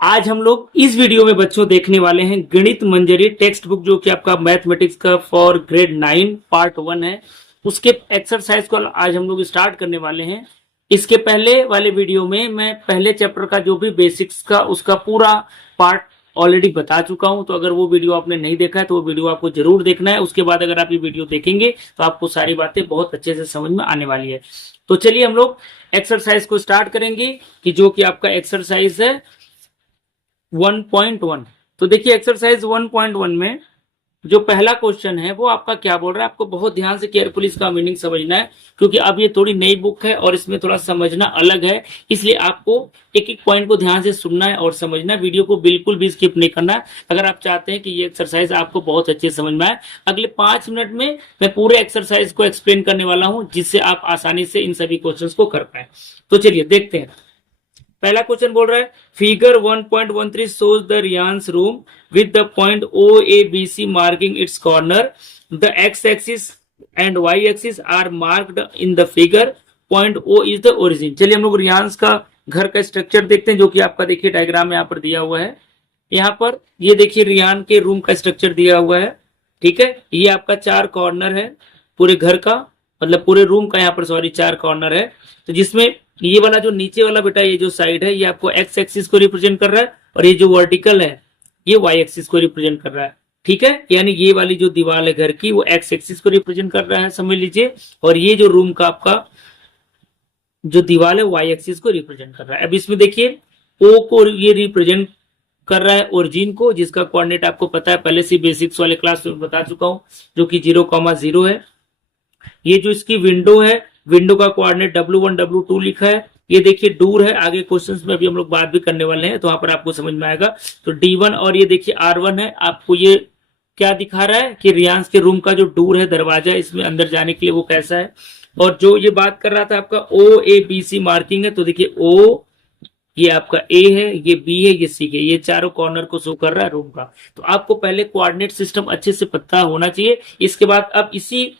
आज हम लोग इस वीडियो में बच्चों देखने वाले हैं गणित मंजरी टेक्स्ट बुक, जो कि आपका मैथमेटिक्स का फॉर ग्रेड 9 पार्ट 1 है। उसके एक्सरसाइज को आज हम लोग स्टार्ट करने वाले हैं। इसके पहले वाले वीडियो में मैं पहले चैप्टर का जो भी बेसिक्स का उसका पूरा पार्ट ऑलरेडी बता चुका हूं। तो अगर वो वीडियो आपने नहीं देखा है तो वो वीडियो आपको जरूर देखना है। उसके बाद अगर आप ये वीडियो देखेंगे तो आपको सारी बातें बहुत अच्छे से समझ में आने वाली है। तो चलिए हम लोग एक्सरसाइज को स्टार्ट करेंगे, कि जो कि आपका एक्सरसाइज है 1.1। तो देखिए एक्सरसाइज 1.1 में जो पहला क्वेश्चन है वो आपका क्या बोल रहा है। आपको बहुत ध्यान से केयरफुली इसका मीनिंग समझना है, क्योंकि अब ये थोड़ी नई बुक है और इसमें थोड़ा समझना अलग है। इसलिए आपको एक एक पॉइंट को ध्यान से सुनना है और समझना है। वीडियो को बिल्कुल भी स्किप नहीं करना है अगर आप चाहते हैं कि ये एक्सरसाइज आपको बहुत अच्छे से समझ में आए। अगले 5 मिनट में मैं पूरे एक्सरसाइज को एक्सप्लेन करने वाला हूं, जिससे आप आसानी से इन सभी क्वेश्चन को कर पाए। तो चलिए देखते हैं। पहला क्वेश्चन बोल रहा है figure 1.13 shows the Ryan's room with the point OABC marking its corner. The x-axis and y-axis are marked in the figure. Point O is the origin. चलिए हम लोग रियांस का घर का स्ट्रक्चर देखते हैं, जो कि आपका देखिए डायग्राम यहाँ पर दिया हुआ है। यहाँ पर ये देखिए रियान के रूम का स्ट्रक्चर दिया हुआ है। ठीक है, ये आपका 4 कॉर्नर है पूरे घर का, मतलब पूरे रूम का यहाँ पर सॉरी 4 कॉर्नर है। तो जिसमें ये वाला जो नीचे वाला बेटा ये जो साइड है ये आपको एक्स एक्सिस को रिप्रेजेंट कर रहा है, और ये जो वर्टिकल है ये वाई एक्सिस को रिप्रेजेंट कर रहा है। ठीक है, यानी ये वाली जो दीवार है घर की वो एक्स एक्सिस को रिप्रेजेंट कर रहा है, समझ लीजिए। और ये जो रूम का आपका जो दीवार है वाई एक्सिस को रिप्रेजेंट कर रहा है। अब इसमें देखिए ओ को ये रिप्रेजेंट कर रहा है ओरिजिन को, जिसका कोऑर्डिनेट आपको पता है, पहले से बेसिक्स वाले क्लास में बता चुका हूं, जो कि 0,0 है। ये जो इसकी विंडो है, विंडो का कोऑर्डिनेट W1 W2 लिखा है। ये देखिए डूर है, आगे क्वेश्चंस में अभी हम लोग बात भी करने वाले हैं, तो वहां पर आपको समझ में आएगा। तो D1 और ये देखिए R1 है। आपको ये क्या दिखा रहा है कि रियांस के रूम का जो डूर है, दरवाजा, इसमें अंदर जाने के लिए वो कैसा है। और जो ये बात कर रहा था आपका OABC मार्किंग है, तो देखिए O ये आपका A है, ये B है, ये C है, ये चारों कॉर्नर को शो कर रहा है रूम का। तो आपको पहले कोऑर्डिनेट सिस्टम अच्छे से पता होना चाहिए। इसके बाद अब इसी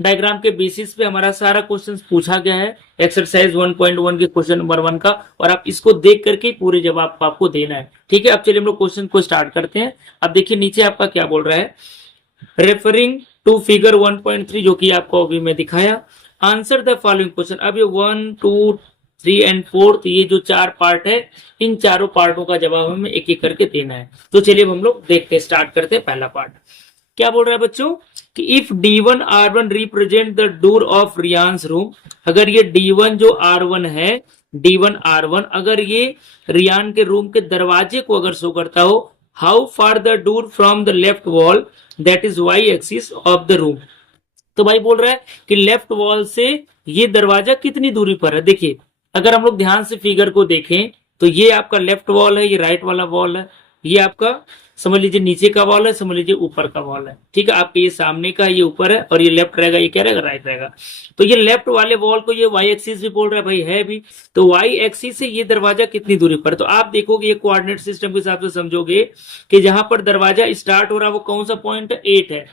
डायग्राम के बेसिस पे हमारा सारा क्वेश्चन पूछा गया है एक्सरसाइज 1.1 के क्वेश्चन नंबर 1 का, और आप इसको देख करके पूरे जवाब आपको देना है। ठीक है, अब चलिए हम लोग क्वेश्चन को स्टार्ट करते हैं। अब देखिए नीचे आपका क्या बोल रहा है, रेफरिंग टू फिगर 1.3, जो कि आपको अभी मैं दिखाया। Answer the following question. अब ये 1, 2, 3 एंड 4, तो ये जो 4 पार्ट है, इन चारों पार्टों का जवाब हमें एक एक करके देना है। तो चलिए हम लोग देख के स्टार्ट करते हैं। पहला पार्ट क्या बोल रहा है बच्चों, कि if D1 R1 represent the door of Riyansh room, अगर ये D1 जो R1 है, D1 R1 अगर ये रियान के रूम के दरवाजे को अगर शो करता हो, how far the door from the left wall that is Y axis of the room. तो भाई बोल रहा है कि लेफ्ट वॉल से ये दरवाजा कितनी दूरी पर है। देखिए अगर हम लोग ध्यान से फिगर को देखें तो ये आपका लेफ्ट वॉल है, ये राइट वाला वॉल है, ये आपका समझ लीजिए नीचे का वॉल है, समझ लीजिए ऊपर का वॉल है। ठीक है, आपके ये सामने का ये ऊपर है, और ये लेफ्ट रहेगा, ये क्या रहेगा, राइट रहेगा। तो ये लेफ्ट वाले वॉल को ये वाई एक्सिस भी बोल रहा है, भाई है भी। तो वाई एक्सिस से ये दरवाजा कितनी दूरी पर, तो आप देखोगे ये कोऑर्डिनेट सिस्टम के हिसाब से समझोगे कि जहां पर दरवाजा स्टार्ट हो रहा है वो कौन सा पॉइंट है, 8 है,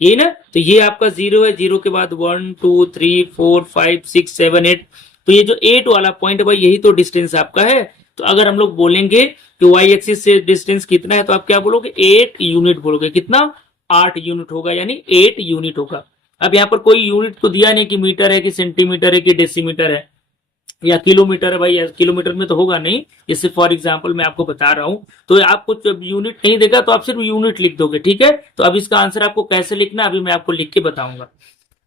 ये ना। तो ये आपका 0 है, 0 के बाद 1, 2, 3, 4, 5, 6, 7, 8, तो ये जो 8 वाला पॉइंट है भाई यही तो डिस्टेंस आपका है। तो अगर हम लोग बोलेंगे कि वाई एक्सिस से डिस्टेंस कितना है, तो आप क्या बोलोगे, 8 यूनिट बोलोगे। कितना, 8 यूनिट होगा, यानी 8 यूनिट होगा। अब यहाँ पर कोई यूनिट तो दिया नहीं कि मीटर है कि सेंटीमीटर है कि डेसीमीटर है या किलोमीटर है। भाई किलोमीटर में तो होगा नहीं, जैसे फॉर एग्जांपल मैं आपको बता रहा हूं। तो आपको जब यूनिट नहीं देगा तो आप सिर्फ यूनिट लिख दोगे। ठीक है, तो अब इसका आंसर आपको कैसे लिखना अभी मैं आपको लिख के बताऊंगा।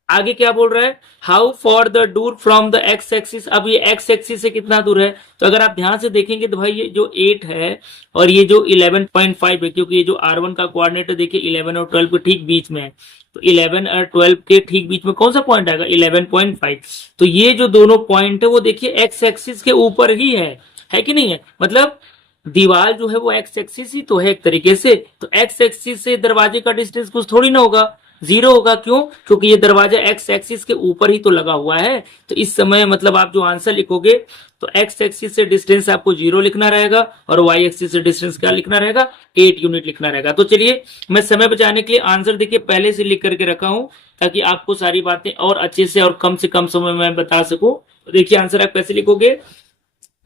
आगे क्या बोल रहा है, how for the door from the x axis. अब ये एक्स एक्सिस से कितना दूर है, तो अगर आप ध्यान से देखेंगे तो भाई ये जो 8 है और ये जो 11.5 है, क्योंकि ये जो R1 का कोऑर्डिनेट है देखिए 11 और 12 के ठीक बीच में है। तो 11 और 12 के ठीक बीच में कौन सा पॉइंट आएगा, 11.5। तो ये जो दोनों पॉइंट है वो देखिए एक्स एक्सिस के ऊपर ही है कि नहीं है। मतलब दीवार जो है वो एक्स एक्सिस ही तो है एक तरीके से। तो एक्स एक्सिस से दरवाजे का डिस्टेंस कुछ थोड़ी ना होगा, 0 होगा। क्यों, क्योंकि ये दरवाजा एक्स एक्सिस के ऊपर ही तो लगा हुआ है। तो इस समय मतलब आप जो आंसर लिखोगे तो एक्स एक्सिस से डिस्टेंस आपको 0 लिखना रहेगा, और वाई एक्सिस से डिस्टेंस क्या लिखना रहेगा, 8 यूनिट लिखना रहेगा। तो चलिए मैं समय बचाने के लिए आंसर देखिए पहले से लिख करके रखा हूं, ताकि आपको सारी बातें और अच्छे से और कम समय में बता सकूं। तो देखिए आंसर आप कैसे लिखोगे,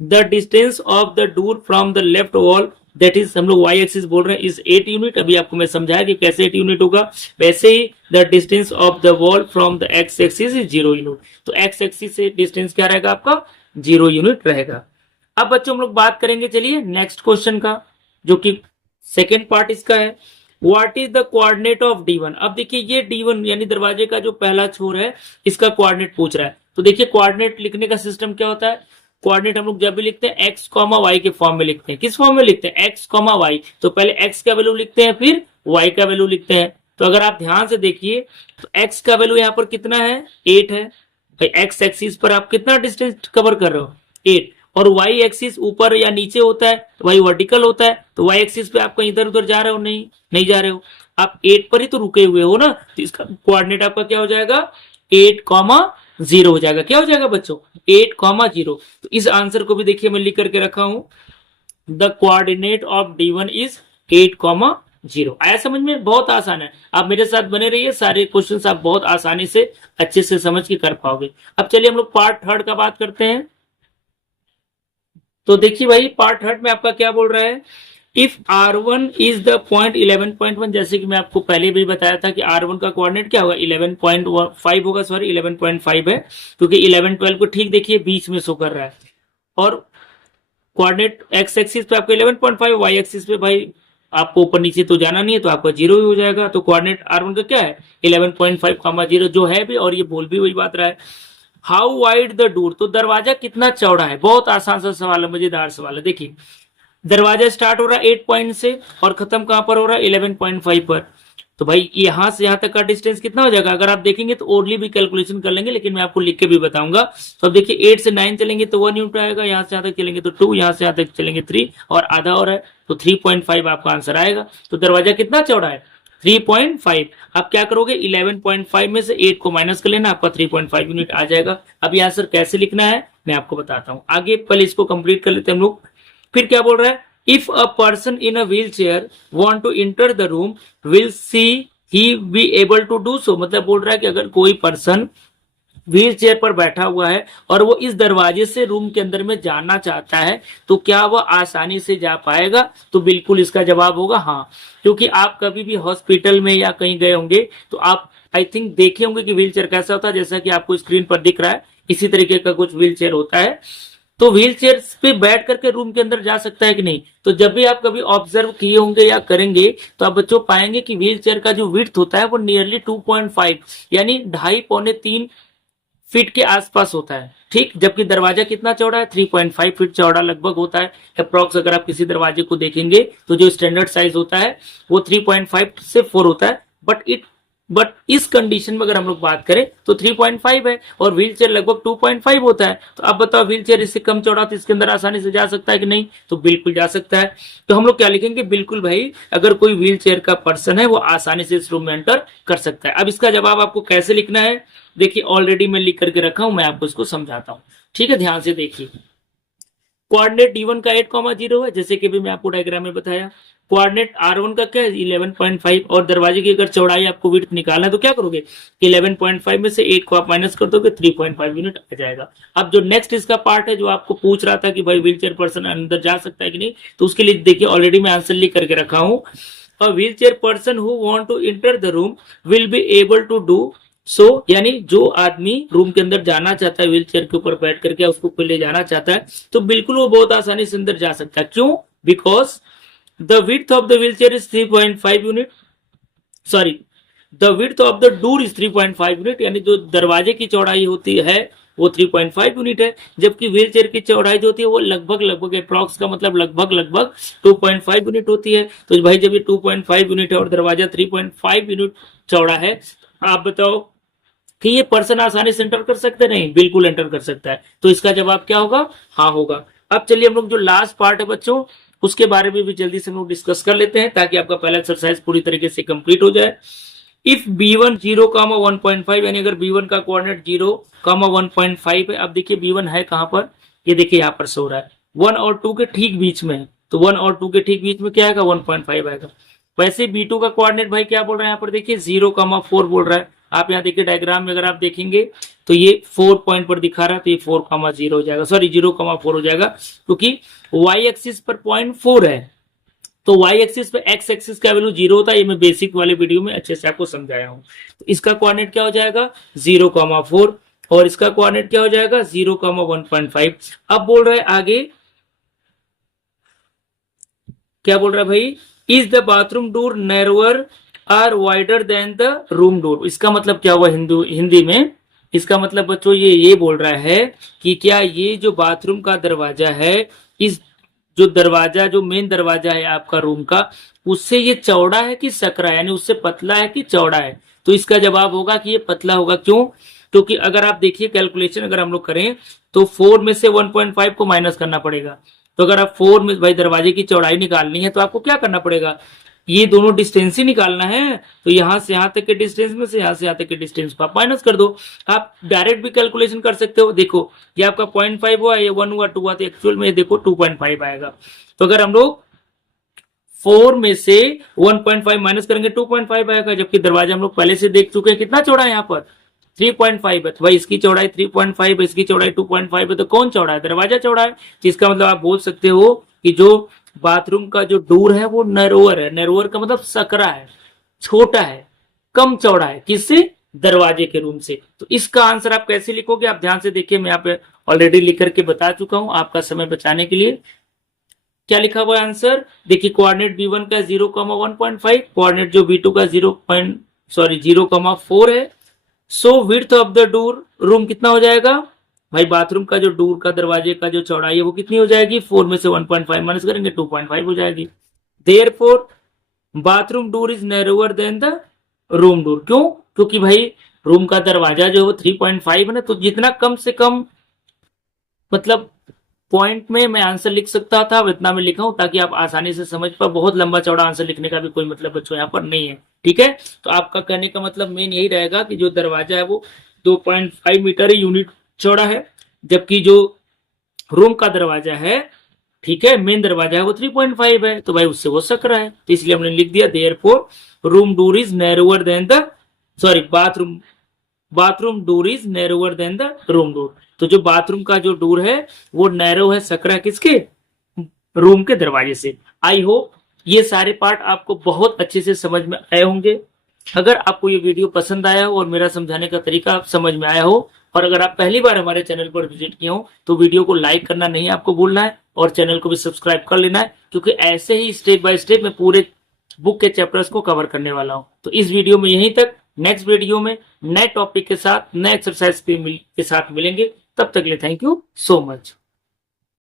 the distance of the door from the left wall, that is हम लोग वाई एक्सिस बोल रहे हैं, इज 8 यूनिट। अभी आपको मैं समझाया कि कैसे 8 यूनिट होगा। वैसे ही the distance of the wall from the x axis is 0 unit. तो एक्स एक्सिस से डिस्टेंस क्या रहेगा आपका, 0 यूनिट रहेगा। अब बच्चों हम लोग बात करेंगे, चलिए नेक्स्ट क्वेश्चन का, जो कि सेकेंड पार्ट इसका है। What is the coordinate of D1। अब देखिए ये D1 यानी दरवाजे का जो पहला छोर है, इसका कोऑर्डिनेट पूछ रहा है। तो देखिए कोऑर्डिनेट लिखने का सिस्टम क्या होता है, कोऑर्डिनेट हम लोग जब भी लिखते हैं x, y के फॉर्म में लिखते हैं। किस फॉर्म में लिखते हैं, x, y। तो पहले x का वैल्यू लिखते हैं, फिर y का वैल्यू लिखते हैं। तो अगर आप ध्यान से देखिए तो x का वैल्यू यहाँ पर कितना है, 8 है। भाई x एक्सिस पर आप कितना डिस्टेंस कवर कर रहे हो, 8। और y एक्सिस ऊपर या नीचे होता है तो भाई वर्टिकल होता है। तो y एक्सिस पे आप कहीं इधर उधर जा रहे हो, नहीं जा रहे हो, आप 8 पर ही तो रुके हुए हो ना। तो इसका कोऑर्डिनेट आपका क्या हो जाएगा, 8,0 हो जाएगा। क्या हो जाएगा बच्चों, 8,0। तो इस आंसर को भी देखिए मैं लिख करके रखा हूं, the coordinate of D1 is 8,0। आया समझ में, बहुत आसान है। आप मेरे साथ बने रहिए, सारे क्वेश्चंस आप बहुत आसानी से अच्छे से समझ के कर पाओगे। अब चलिए हम लोग पार्ट थर्ड का बात करते हैं। तो देखिए भाई पार्ट थर्ड में आपका क्या बोल रहा है, if R1 is the point 11.1, जैसे कि मैं आपको पहले भी बताया था कि R1 का कोऑर्डिनेट क्या होगा, 11.5 होगा, सॉरी 11.5 है, क्योंकि 11 12 को ठीक देखिए बीच में शो कर रहा है। और कोऑर्डिनेट एक्स एक्सिस पे आपको 11.5, वाई एक्सिस पे भाई आपको ऊपर नीचे तो जाना नहीं है, तो आपका 0 ही हो जाएगा। तो कोऑर्डिनेट R1 का क्या है, 11.5, 0 जो है भी, और ये बोल भी वही बात रहा है। हाउ वाइड द डोर, तो दरवाजा कितना चौड़ा है, बहुत आसान सा सवाल है, मजेदार सवाल है। देखिए दरवाजा स्टार्ट हो रहा है 8 पॉइंट से और खत्म कहां पर हो रहा है, 11.5 पर। तो भाई यहां से यहां तक का डिस्टेंस कितना हो जाएगा, अगर आप देखेंगे तो ओरली भी कैलकुलेशन कर लेंगे, लेकिन मैं आपको लिख के भी बताऊंगा। तो अब देखिए 8 से 9 चलेंगे तो 1 यूनिट आएगा, यहां से यहां तक चलेंगे तो 2, यहां से यहां तक चलेंगे 3, और आधा और है तो 3.5 आपका आंसर आएगा। तो दरवाजा कितना चौड़ा है, 3.5। आप क्या करोगे, 11.5 में से 8 को माइनस कर लेना, आपका 3.5 यूनिट आ जाएगा। अब ये आंसर कैसे लिखना है मैं आपको बताता हूं आगे, पहले इसको कंप्लीट कर लेते हैं हम लोग। फिर क्या बोल रहा है, if a person in a wheel chair want to enter the room will she be able able to do सो। मतलब बोल रहा है कि अगर कोई पर्सन व्हील चेयर पर बैठा हुआ है और वो इस दरवाजे से रूम के अंदर में जाना चाहता है तो क्या वह आसानी से जा पाएगा। तो बिल्कुल इसका जवाब होगा हाँ, क्योंकि आप कभी भी हॉस्पिटल में या कहीं गए होंगे तो आप आई थिंक देखे होंगे कि व्हील चेयर कैसा होता है, जैसा कि आपको स्क्रीन पर दिख रहा है इसी तरीके का कुछ व्हील चेयर होता है। तो व्हील चेयर पे बैठ करके रूम के अंदर जा सकता है कि नहीं। तो जब भी आप कभी ऑब्जर्व किए होंगे या करेंगे तो आप बच्चों पाएंगे कि व्हील चेयर का जो विड्थ होता है वो नियरली 2.5 यानी 2.5-3 फीट के आसपास होता है, ठीक। जबकि दरवाजा कितना चौड़ा है, 3.5 फीट चौड़ा लगभग होता है अप्रॉक्स। अगर आप किसी दरवाजे को देखेंगे तो जो स्टैंडर्ड साइज होता है वो 3.5 से 4 होता है, बट इस कंडीशन में अगर हम लोग बात करें तो 3.5 है और व्हील चेयर लगभग 2.5 होता है। तो अब बताओ व्हील चेयर इससे कम चौड़ा तो इसके अंदर आसानी से जा सकता है कि नहीं, तो बिल्कुल जा सकता है। तो हम लोग क्या लिखेंगे, बिल्कुल भाई अगर कोई व्हील चेयर का पर्सन है वो आसानी से इस रूम में एंटर कर सकता है। अब इसका जवाब आपको कैसे लिखना है, देखिए ऑलरेडी मैं लिख करके रखा हूं, मैं आपको इसको समझाता हूं, ठीक है, ध्यान से देखिए। कोऑर्डिनेट D1 का 8,0 है, जैसे कि भी मैं आपको डायग्राम में बताया। कोऑर्डिनेट R1 का क्या है, 11.5, और दरवाजे की अगर चौड़ाई आपको विड्थ निकालना है तो क्या करोगे, 11.5 में से 8 को आप माइनस कर दोगे, 3.5 यूनिट आ जाएगा। अब जो नेक्स्ट इसका पार्ट है जो आपको पूछ रहा था कि भाई व्हील चेयर पर्सन अंदर जा सकता है कि नहीं, तो उसके लिए देखिए ऑलरेडी मैं आंसर लिख करके रखा हूं। A wheel chair person who want to enter the room will be able to do so, यानी जो आदमी रूम के अंदर जाना चाहता है व्हील चेयर के ऊपर बैठ करके उसको ले जाना चाहता है तो बिल्कुल वो बहुत आसानी से अंदर जा सकता है। क्यों, because the width of the wheel chair is 3.5 unit, sorry the width of the door is 3.5 unit, यानी जो दरवाजे की चौड़ाई होती है वो 3.5 यूनिट है, जबकि व्हील चेयर की चौड़ाई जो होती है वो लगभग अप्रॉक्स का मतलब लगभग 2.5 यूनिट होती है। तो भाई जब ये 2.5 यूनिट है और दरवाजा 3.5 यूनिट चौड़ा है, आप बताओ कि ये पर्सन आसानी से एंटर कर सकते नहीं, बिल्कुल एंटर कर सकता है। तो इसका जवाब क्या होगा, हाँ होगा। अब चलिए हम लोग जो लास्ट पार्ट है बच्चों उसके बारे में भी जल्दी से हम लोग डिस्कस कर लेते हैं ताकि आपका पहला एक्सरसाइज पूरी तरीके से कंप्लीट हो जाए। इफ B1 0,1.5 यानी अगर B1 का कोऑर्डिनेट 0,1.5 है। अब देखिए B1 है कहां पर, ये देखिए यहां पर सो रहा है 1 और 2 के ठीक बीच में है, तो 1 और 2 के ठीक बीच में क्या आएगा, 1.5 आएगा। वैसे B2 का कोऑर्डिनेट भाई क्या बोल रहा है यहाँ पर देखिए 0,4 बोल रहा है। आप यहाँ देखिए डायग्राम में अगर आप देखेंगे तो ये 4 पॉइंट पर दिखा रहा है, तो ये 4,0 हो जाएगा, सॉरी 0,4 हो जाएगा, क्योंकि वाई एक्सिस पर 0.4 है, तो वाई एक्सिस पे एक्स एक्सिस का वैल्यू 0 होता है। ये मैं बेसिक वाले वीडियो में अच्छे से आपको समझाया हूं। तो इसका कोऑर्डिनेट क्या हो जाएगा 0,4 और इसका कोऑर्डिनेट क्या हो जाएगा 0,1.5। अब बोल रहा है आगे, क्या बोल रहा है भाई, is the bathroom door narrower or wider than the room door. इसका मतलब क्या हुआ हिंदी में, इसका मतलब बच्चों ये बोल रहा है कि क्या ये जो बाथरूम का दरवाजा है, इस जो दरवाजा जो मेन दरवाजा है आपका रूम का, उससे ये चौड़ा है कि सकरा है, यानी उससे पतला है कि चौड़ा है। तो इसका जवाब होगा कि ये पतला होगा। क्यों? क्योंकि अगर आप देखिए कैलकुलेशन अगर हम लोग करें तो 4 में से 1.5 को माइनस करना पड़ेगा। तो अगर आप 4 में भाई दरवाजे की चौड़ाई निकालनी है तो आपको क्या करना पड़ेगा, ये दोनों डिस्टेंस ही निकालना है। तो यहां से यहां तक के डिस्टेंस में से यहां से यहां तक के डिस्टेंस को आप माइनस कर दो। आप डायरेक्ट भी कैलकुलेशन कर सकते हो। देखो ये आपका 0.5 हुआ, ये 1 हुआ, 2 हुआ, तो एक्चुअल में देखो 2.5 आएगा। तो अगर हम लोग 4 में से 1.5 माइनस करेंगे 2.5 आएगा, जबकि दरवाजा हम लोग पहले से देख चुके हैं कितना चौड़ा है, यहाँ पर 3.5 है। तो भाई इसकी चौड़ाई 3.5 है, इसकी चौड़ाई 2.5 है, तो कौन चौड़ा है, दरवाजा चौड़ा है। तो इसका मतलब आप बोल सकते हो कि जो बाथरूम का जो डोर है वो नैरोअर है। नैरोअर का मतलब सकरा है, छोटा है, कम चौड़ा है, किससे, दरवाजे के रूम से। तो इसका आंसर आप कैसे लिखोगे, आप ध्यान से देखिए, मैं यहाँ पे ऑलरेडी लिख करके बता चुका हूं आपका समय बचाने के लिए। क्या लिखा हुआ है आंसर, देखिए कोऑर्डिनेट B1 का 0,1.5, कोऑर्डिनेट जो B2 का 0,4 है। So width of the door, room कितना हो जाएगा भाई, बाथरूम का जो डोर का दरवाजे का जो चौड़ाई है वो कितनी हो जाएगी, 4 में से 1.5 माइनस करेंगे 2.5 हो जाएगी। Therefore bathroom door is narrower than the room door. क्यों? क्योंकि भाई रूम का दरवाजा जो है 3.5 है ना, तो जितना कम से कम मतलब पॉइंट में मैं आंसर लिख सकता था इतना मैं लिखा हूं, ताकि आप आसानी से समझ पाए। बहुत लंबा चौड़ा आंसर लिखने का भी कोई मतलब बच्चों यहाँ पर नहीं है, ठीक है। तो आपका कहने का मतलब मेन यही रहेगा कि जो दरवाजा है वो 2.5 मीटर यूनिट चौड़ा है, जबकि जो रूम का दरवाजा है, ठीक है, मेन दरवाजा है वो 3.5 है, तो भाई उससे वो सकरा है। तो इसलिए हमने लिख दिया therefore room door is narrower than the, sorry bathroom door is narrower than the room door. तो जो बाथरूम का जो डोर है वो नैरो है, सकरा किसके, रूम के दरवाजे से। आई होप ये सारे पार्ट आपको बहुत अच्छे से समझ में आए होंगे। अगर आपको ये वीडियो पसंद आया हो और मेरा समझाने का तरीका समझ में आया हो, और अगर आप पहली बार हमारे चैनल पर विजिट किए हो, तो वीडियो को लाइक करना नहीं आपको भूलना है और चैनल को भी सब्सक्राइब कर लेना है, क्योंकि ऐसे ही स्टेप बाय स्टेप मैं पूरे बुक के चैप्टर्स को कवर करने वाला हूं। तो इस वीडियो में यहीं तक, नेक्स्ट वीडियो में नए टॉपिक के साथ, नए एक्सरसाइज के साथ मिलेंगे। तब तक के लिए थैंक यू सो मच।